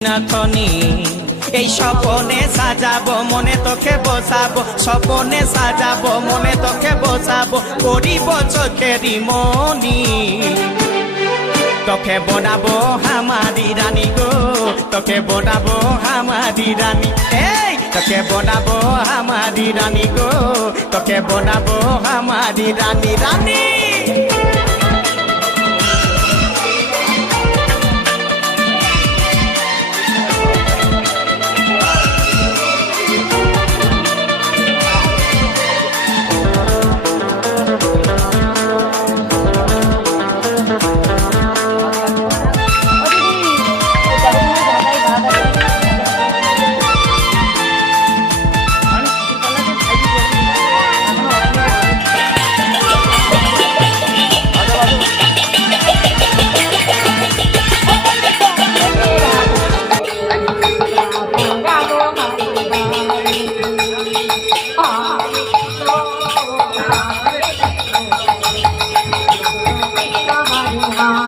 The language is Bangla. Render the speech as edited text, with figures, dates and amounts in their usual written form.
নাথনি এই স্বপনে সাজাবো মনে তোকে বসাবো স্বপনে সাজাবো মনে তোকে বসাবো করিব চোখেরি মনি তোকে বনাবো হামারি রানী গো তোকে বনাবো হামারি রানী এই তোকে বনাবো হামারি রানী গো তোকে বনাবো হামারি রানী রানী